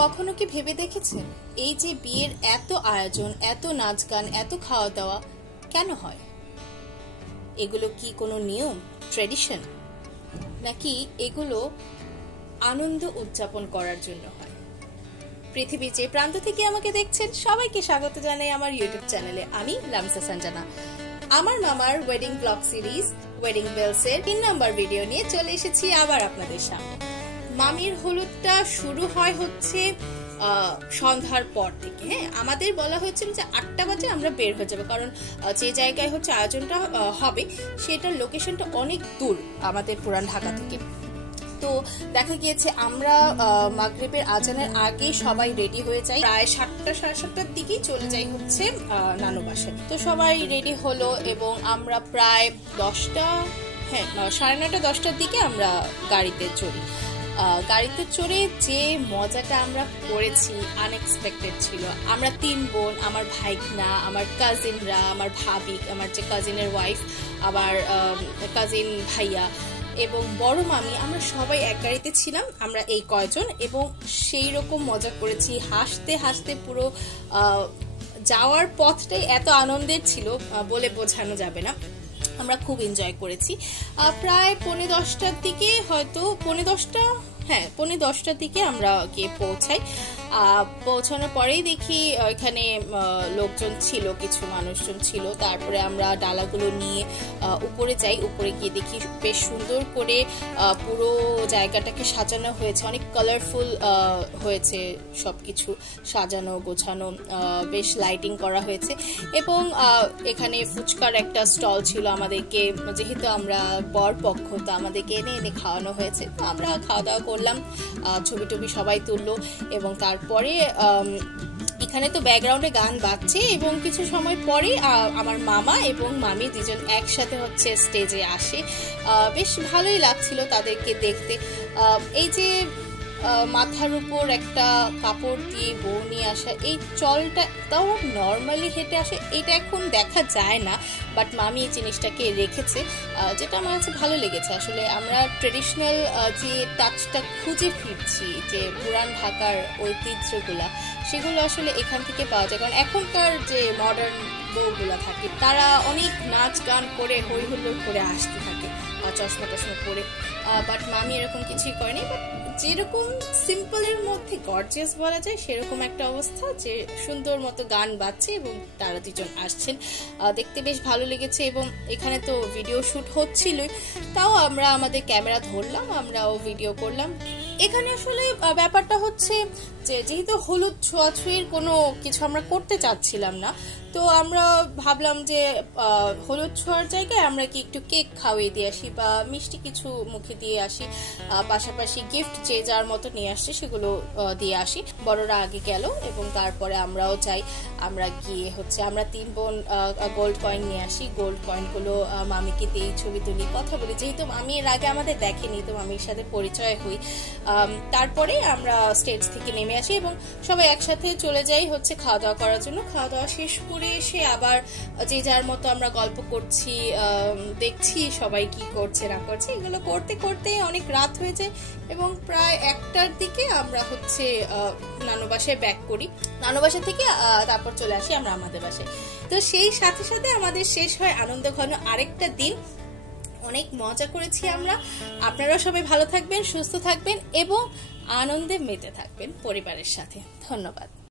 কখনো কি ভেবে দেখেছেন এই যে বিয়ের এত আয়োজন, এত নাচ গান, এত খাওয়া দাওয়া কেন হয়? এগুলো কি কোনো নিয়ম, ট্র্যাডিশন, নাকি এগুলো আনন্দ উদযাপন করার জন্য হয়? পৃথিবীর যে প্রান্ত থেকে আমাকে দেখছেন সবাইকে স্বাগত জানাই আমার ইউটিউব চ্যানেলে। আমি লামসা সঞ্জনা। আমার মামার wedding blog series wedding bells এর 3 নম্বর ভিডিও নিয়ে চলে এসেছি আবার আপনাদের সামনে। মামির হলুদটা শুরু হয় হচ্ছে সন্ধ্যার পর থেকে। হ্যাঁ, আমাদের বলা হয়েছিল যে 8টা বাজে আমরা বের হয়ে যাবো, কারণ যে জায়গায় হচ্ছে আয়োজনটা হবে সেটার লোকেশনটা অনেক দূর আমাদের পুরান ঢাকা থেকে। তো দেখা গিয়েছে আমরা মাগরিবের আজানের আগে সবাই রেডি হয়ে যাই, প্রায় 7টা সাড়ে 7টার দিকেই চলে যাই হচ্ছে নানু বাসায়। তো সবাই রেডি হলো এবং আমরা প্রায় 10টা, হ্যাঁ 9:30 10টার দিকে আমরা গাড়িতে চড়ি। গাড়িতে চড়ে যে মজাটা আমরা করেছি আনএক্সপেক্টেড ছিল। আমরা 3 বোন, আমার ভাইকনা, আমার কাজিনরা, আমার ভাবি, আমার যে কাজিনের ওয়াইফ, আবার কাজিন ভাইয়া এবং বড় মামি, আমরা সবাই এক গাড়িতে ছিলাম। আমরা এই কয়জন এবং সেই রকম মজা করেছি, হাসতে হাসতে পুরো যাওয়ার পথটাই এত আনন্দের ছিল বলে বোঝানো যাবে না। আমরা খুব এনজয় করেছি। প্রায় 9:45টার দিকে, হয়তো 9:10টার দিকে আমরা গিয়ে পৌঁছাই। পৌঁছানোর পরেই দেখি এখানে লোকজন ছিল, কিছু মানুষজন ছিল। তারপরে আমরা ডালাগুলো নিয়ে উপরে যাই। উপরে গিয়ে দেখি বেশ সুন্দর করে পুরো জায়গাটাকে সাজানো হয়েছে, অনেক কালারফুল হয়েছে, সবকিছু সাজানো গোছানো, বেশ লাইটিং করা হয়েছে। এবং এখানে ফুচকার একটা স্টল ছিল। আমাদেরকে, যেহেতু আমরা বর পক্ষ, তো আমাদেরকে এনে এনে খাওয়ানো হয়েছে। তো আমরা খাওয়া দাওয়া করলাম, ছবি টবি সবাই তুললো। এবং তারপরে এখানে তো ব্যাকগ্রাউন্ডে গান বাজছে এবং কিছু সময় পরে আমার মামা এবং মামি দুজন একসাথে হচ্ছে স্টেজে আসে। বেশ ভালোই লাগছিল তাদেরকে দেখতে। এই যে মাথার উপর একটা কাপড় দিয়ে বউ নিয়ে আসা, এই চলটা তাও নর্মালি হেঁটে আসে, এটা এখন দেখা যায় না, বাট মামি এই জিনিসটাকে রেখেছে, যেটা আমার কাছে ভালো লেগেছে। আসলে আমরা ট্রেডিশনাল যে টাচটা খুঁজে ফিরছি, যে পুরান ঢাকার ঐতিহ্যগুলা, সেগুলো আসলে এখান থেকে পাওয়া যায়। কারণ এখনকার যে মডার্ন বউগুলা থাকে, তারা অনেক নাচ গান করে হই হুল্লোড় করে আসতে থাকে চশমা টশমা পরে, বাট মামি এরকম কিছুই করেনি। বাট যেরকম সিম্পলের মধ্যে গর্জিয়াস বলা যায়, সেরকম একটা অবস্থা, যে সুন্দর মতো গান বাজছে এবং তারা দুজন আসছেন। দেখতে বেশ ভালো লেগেছে। এবং এখানে তো ভিডিও শুট হচ্ছিলই, তাও আমরা আমাদের ক্যামেরা ধরলাম, আমরাও ভিডিও করলাম। এখানে আসলে ব্যাপারটা হচ্ছে যে যেহেতু হলুদ ছোঁয়াছুঁয়ির কোনো কিছু আমরা করতে চাচ্ছিলাম না, তো আমরা ভাবলাম যে হলুদ ছোঁয়ার জায়গায় আমরা কি একটু কেক খাওয়িয়ে দিয়ে আসি বা মিষ্টি কিছু মুখে দিয়ে আসি, পাশাপাশি গিফট যে যার মতো নিয়ে আসছে সেগুলো দিয়ে আসি। বড়রা আগে গেল এবং তারপরে আমরাও যাই। আমরা গিয়ে হচ্ছে আমরা 3 বোন গোল্ড কয়েন নিয়ে আসি। গোল্ড কয়েনগুলো মামিকে দিয়ে ছবি তুলি, কথা বলি, যেহেতু আমি এর আগে আমাদের দেখেনি, তো মামির সাথে পরিচয় হই। তারপরে আমরা স্টেজ থেকে নেমে আসি এবং সবাই একসাথে চলে যাই হচ্ছে খাওয়া দাওয়া করার জন্য। খাওয়া দাওয়া শেষ করে এসে আবার যে যার মতো আমরা গল্প করছি, দেখছি সবাই কি করছে না করছে। এগুলো করতে করতে অনেক রাত হয়ে যায় এবং প্রায় 1টার দিকে আমরা হচ্ছে নানু বাসায় ব্যাক করি। নানু বাসা থেকে তারপর চলে আসি আমরা আমাদের বাসায়। তো সেই সাথে সাথে আমাদের শেষ হয় আনন্দ ঘন আরেকটা দিন। অনেক মজা করেছি আমরা। আপনারাও সবাই ভালো থাকবেন, সুস্থ থাকবেন এবং আনন্দে মেতে থাকবেন পরিবারের সাথে। ধন্যবাদ।